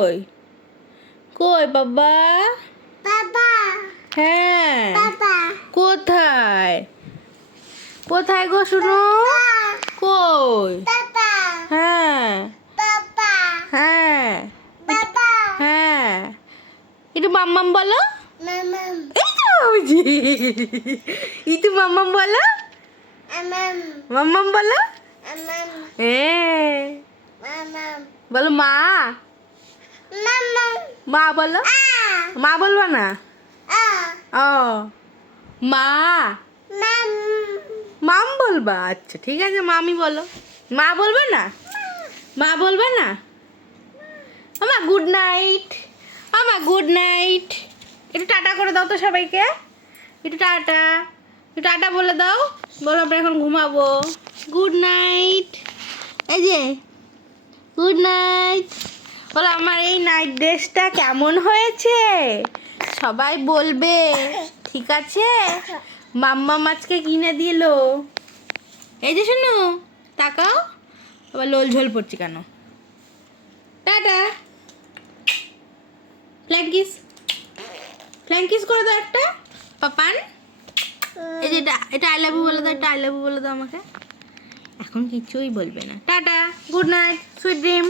কই কই বাবা? বাবা হ্যাঁ বাবা কোথায় কোথায় গো শুনো? কই? বাবা হ্যাঁ বাবা হ্যাঁ বাবা হ্যাঁ একটু মাম্মাম বলো। মামাম এই তো বুঝি একটু মাম্মাম বলো। আমাম মাম্মাম বলো। আমাম হ্যাঁ মামাম বলো মা। মামাম মা বলো। মা বলবা না? ও মা মাম মাম বলবা? আচ্ছা ঠিক আছে মামি বলো। মা বলবে না? মা বলবে না? আমা গুড নাইট। আমা গুড নাইট। একটু টাটা করে দাও তো সবাইকে। একটু টাটা একটু টাটা বলে দাও। বলো আমরা এখন ঘুমাবো। Good night. এই যে গুড নাইট। বলো আমার এই নাইট ড্রেসটা কেমন হয়েছে সবাই বলবে, ঠিক আছে? মাম্মা মাছকে কিনে দিল। এই যে শোনো তাকাও, আবার লোল ঝোল পড়ছে কেন? টাটা ফ্ল্যাঙ্কিস ফ্ল্যাঙ্কিস করে দাও একটা পাপান। এই যে এটা আই লাভ ইউ বলে দাও, এটা আই লাভ ইউ বলে দাও আমাকে। এখন কিছুই বলবে না। Tata good night sweet dream.